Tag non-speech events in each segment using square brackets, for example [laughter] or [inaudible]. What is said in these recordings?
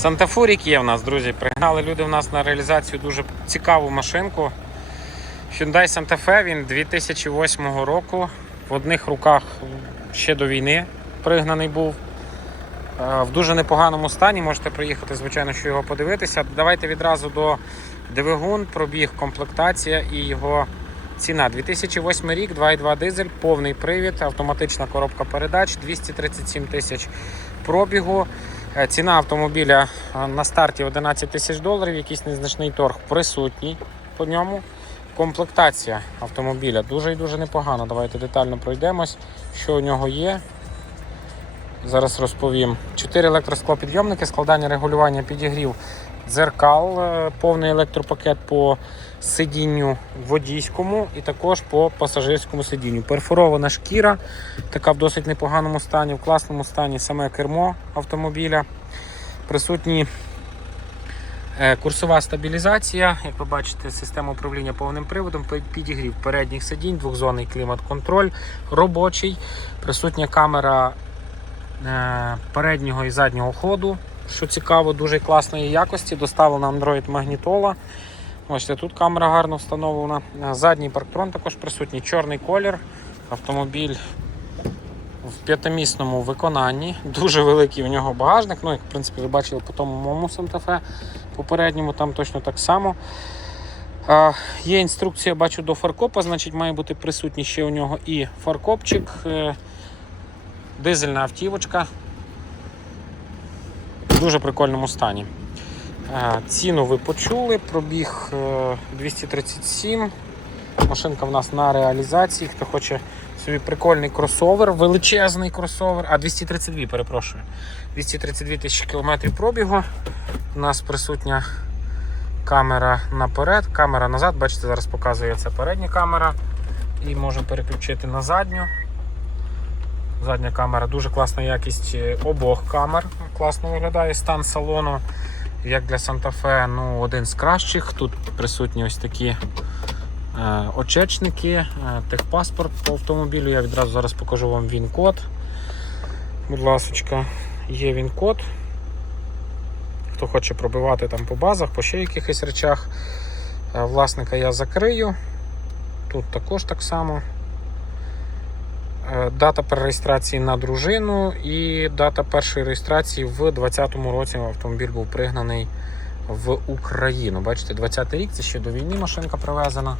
Сантафурік є в нас, друзі. Пригнали люди в нас на реалізацію дуже цікаву машинку. Hyundai Santa Fe, він 2008 року. В одних руках ще до війни пригнаний був. Е, В дуже непоганому стані. Можете приїхати, звичайно, що його подивитися. Давайте відразу до двигун, пробіг, комплектація і його ціна. 2008 рік, 2,2 дизель, повний привід, автоматична коробка передач, 237 тисяч пробігу. Е, Ціна автомобіля е, на старті 11 тисяч доларів, якийсь незначний торг присутній по ньому. Комплектація автомобіля дуже і дуже непогана. Давайте детально пройдемось, що у нього є. Зараз розповім. 4 електросклопідйомники, складання регулювання підігрів дзеркал, е, повний електропакет по сидінню водійському і також по пасажирському сидінню. Перфорована шкіра, така в досить непоганому стані, в класному стані саме кермо автомобіля. Присутні е, курсова стабілізація, як ви бачите, система управління повним приводом, підігрів передніх сидінь, двохзонний клімат-контроль, робочий, присутня камера е, переднього і заднього ходу, що цікаво, дуже класної якості. Доставлена Android магнітола. Бачите, тут камера гарно встановлена. Задній парктрон також присутній чорний колір. Автомобіль в п'ятимісному виконанні. Дуже великий у нього багажник. Ну, як в принципі ви бачили по тому моєму Santa-Fe попередньому, там точно так само. Е, Є інструкція, бачу, до фаркопа, значить має бути присутній ще у нього і фаркопчик. Е, Дизельна автівочка. В дуже прикольному стані. Е, Ціну ви почули, пробіг е, 237. Машинка в нас на реалізації. Хто хоче собі прикольний кросовер, величезний кросовер, а 232, перепрошую. 232 тисячі кілометрів пробігу. У нас присутня камера наперед, камера назад. Бачите, зараз показує це передня камера. І можемо переключити на задню. Задня камера, дуже класна якість е, обох камер. Класно виглядає стан салону. Як для Fe, ну, один з кращих. Тут присутні ось такі е, очечники, е, техпаспорт по автомобілю. Я відразу зараз покажу вам він-код. Будь ласочка, є він-код. Хто хоче пробивати там по базах, по ще якихось речах. Власника я закрию. Тут також так само. Е, Дата перереєстрації на дружину і дата першої реєстрації в 2020 році автомобіль був пригнаний в Україну. Бачите, 20 рік це ще до війни машинка привезена.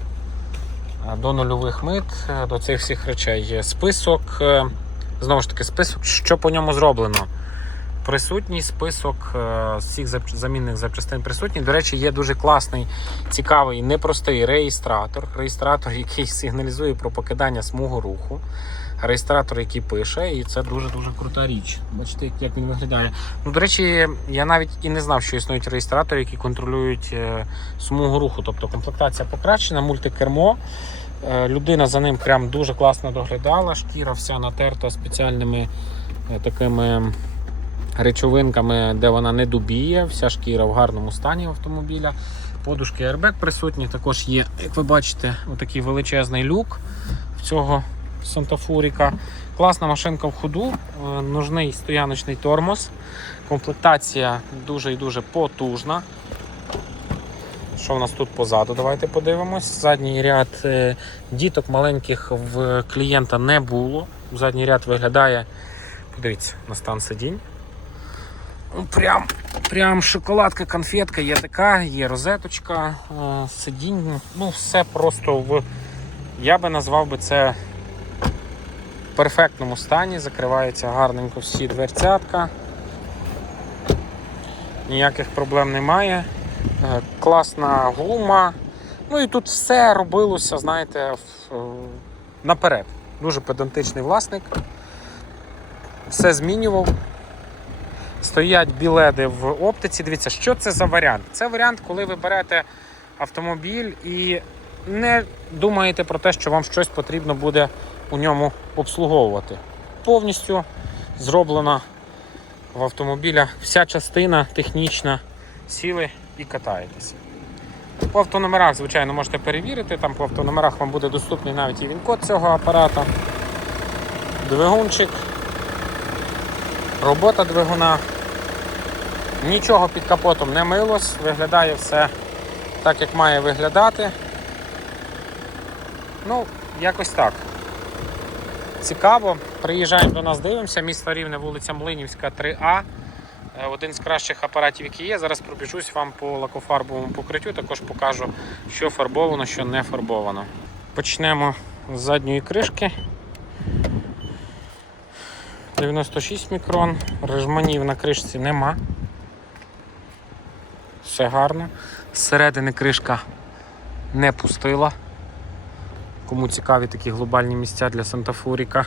Е, До нульових мит, е, до цих всіх речей є список. Знову ж таки, список, що по ньому зроблено. Присутній список е, всіх замінних запчастин присутній. До речі, є дуже класний, цікавий, непростий реєстратор. Реєстратор, який сигналізує про покидання смугу руху. Реєстратор, який пише, і це дуже-дуже крута річ. Бачите, як- він виглядає. Ну, до речі, я навіть і не знав, що існують реєстратори, які контролюють е, смугу руху. Тобто комплектація покращена, мультикермо. Е, Людина за ним прям дуже класно доглядала. Шкіра вся натерта спеціальними е, такими речовинками, де вона не дубіє. Вся шкіра в гарному стані автомобіля. Подушки airbag присутні. Також є, як ви бачите, отакий величезний люк в цього Сантафуріка. Класна машинка в ходу, е, нужний стояночний тормоз. Комплектація дуже і дуже потужна. Що в нас тут позаду? Давайте подивимось. Задній ряд е, діток маленьких в клієнта не було. Задній ряд виглядає, подивіться, на стан сидінь. Ну, Прям, прям шоколадка, конфетка є така, є розеточка, е, сидінь. Ну, все просто в. Я би назвав би це перфектному стані. Закриваються гарненько всі дверцятка. Ніяких проблем немає. Е, Класна гума. Ну і тут все робилося, знаєте, е, наперед. Дуже педантичний власник. Все змінював. Стоять біледи в оптиці. Дивіться, що це за варіант? Це варіант, коли ви берете автомобіль і не думаєте про те, що вам щось потрібно буде у ньому обслуговувати. Повністю зроблена в автомобіля вся частина технічна. Сіли і катаєтеся. По автономерах, звичайно, можете перевірити. Там по автономерах вам буде доступний навіть і він-код цього апарата. Двигунчик, робота двигуна. Нічого під капотом не милось, виглядає все так, як має виглядати. Ну, якось так. Цікаво. Приїжджаємо до нас, дивимося. Місто Рівне, вулиця Млинівська, 3А. Е, Один з кращих апаратів, які є. Зараз пробіжусь вам по лакофарбовому покриттю, також покажу, що фарбовано, що не фарбовано. Почнемо з задньої кришки. 96 мікрон, режманів на кришці нема. Все гарно. Зсередини кришка не пустила. Кому цікаві такі глобальні місця для Санта-Фуріка.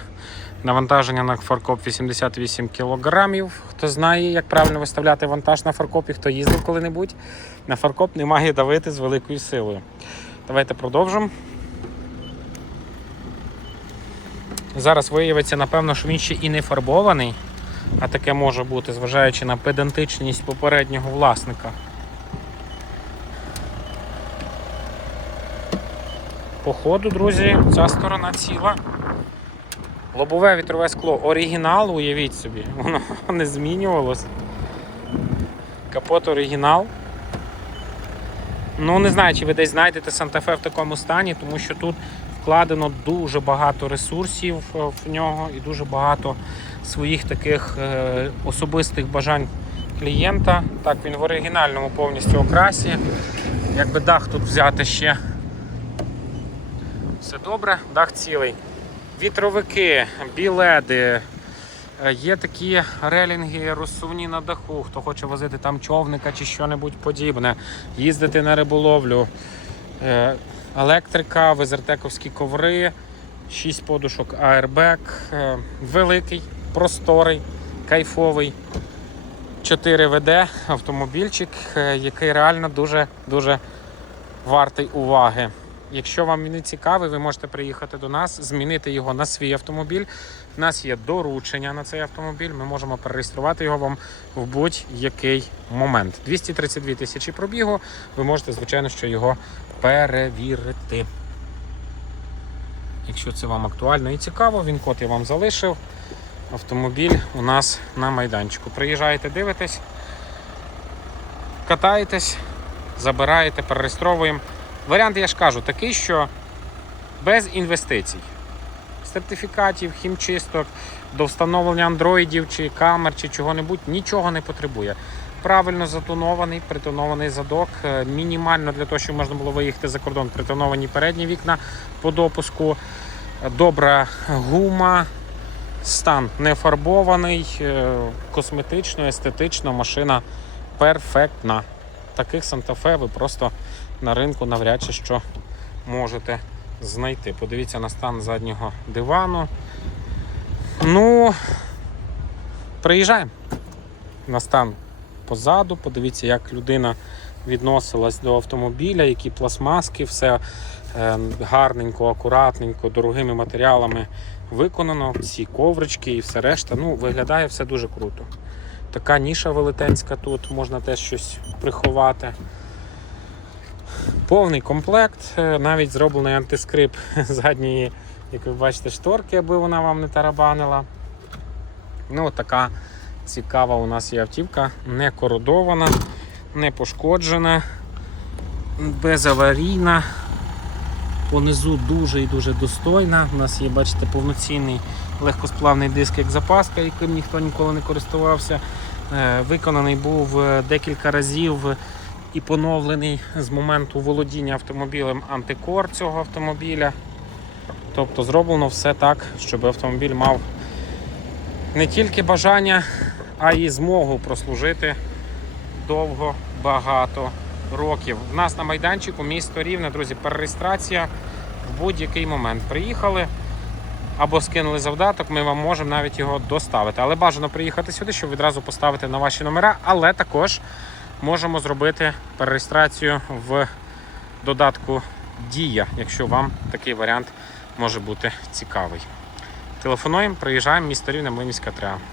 Навантаження на фаркоп 88 кг. Хто знає, як правильно виставляти вантаж на фаркопі, хто їздив коли-небудь, на фаркоп не має давити з великою силою. Давайте продовжимо. Зараз виявиться, напевно, що він ще і не фарбований, а таке може бути, зважаючи на педантичність попереднього власника. По ходу, друзі, ця сторона ціла. Лобове вітрове скло оригінал, уявіть собі, [laughs] воно не змінювалось. Капот оригінал. Ну, не знаю, чи ви десь знайдете Санта-Фе в такому стані, тому що тут вкладено дуже багато ресурсів е, в нього і дуже багато своїх таких е, особистих бажань клієнта. Так, він в оригінальному повністю окрасі. Якби дах тут взяти ще все добре, дах цілий. Вітровики, біледи, е, є такі релінги розсувні на даху, хто хоче возити там човника чи що-небудь подібне, їздити на риболовлю. Е, Електрика, визертековські коври, 6 подушок Airbag, е, великий, просторий, кайфовий. 4 ВД автомобільчик, який реально дуже дуже вартий уваги. Якщо вам не цікавий, ви можете приїхати до нас, змінити його на свій автомобіль. У нас є доручення на цей автомобіль. Ми можемо перереєструвати його вам в будь-який момент. 232 тисячі пробігу. Ви можете, звичайно, що його перевірити. Якщо це вам актуально і цікаво, він код я вам залишив. Автомобіль у нас на майданчику. Приїжджаєте, дивитесь, катаєтесь, забираєте, перереєстровуємо. Варіант, я ж кажу, такий, що без інвестицій, сертифікатів, хімчисток, до встановлення андроїдів чи камер чи чого-небудь нічого не потребує. Правильно затонований, притонований задок. е, Мінімально для того, щоб можна було виїхати за кордон, притоновані передні вікна по допуску. Добра гума, стан не фарбований, е, косметично, естетично, машина перфектна. Таких Санта-Фе ви просто на ринку навряд чи що можете знайти. Подивіться на стан заднього дивану. Ну, приїжджаємо на стан позаду, подивіться, як людина відносилась до автомобіля, які пластмаски, все е, гарненько, акуратненько, дорогими матеріалами виконано. Всі коврички і все решта. Ну, виглядає все дуже круто. Така ніша велетенська тут, можна теж щось приховати. Повний комплект, е, навіть зроблений антискрип [laughs] задньої, як ви бачите, шторки, аби вона вам не тарабанила. Ну, така цікава у нас є автівка, не кородована, не пошкоджена, безаварійна. Понизу дуже і дуже достойна. У нас є, бачите, повноцінний легкосплавний диск як запаска, яким ніхто ніколи не користувався. Е, Виконаний був е, декілька разів і поновлений з моменту володіння автомобілем антикор цього автомобіля. Тобто зроблено все так, щоб автомобіль мав не тільки бажання, а й змогу прослужити довго, багато років. У нас на майданчику місто Рівне, друзі, перереєстрація в будь-який момент. Приїхали або скинули завдаток, ми вам можемо навіть його доставити. Але бажано приїхати сюди, щоб відразу поставити на ваші номера, але також можемо зробити перереєстрацію в додатку Дія, якщо вам такий варіант може бути цікавий. Телефонуємо, приїжджаємо, місто Рівне, Млинівська 3.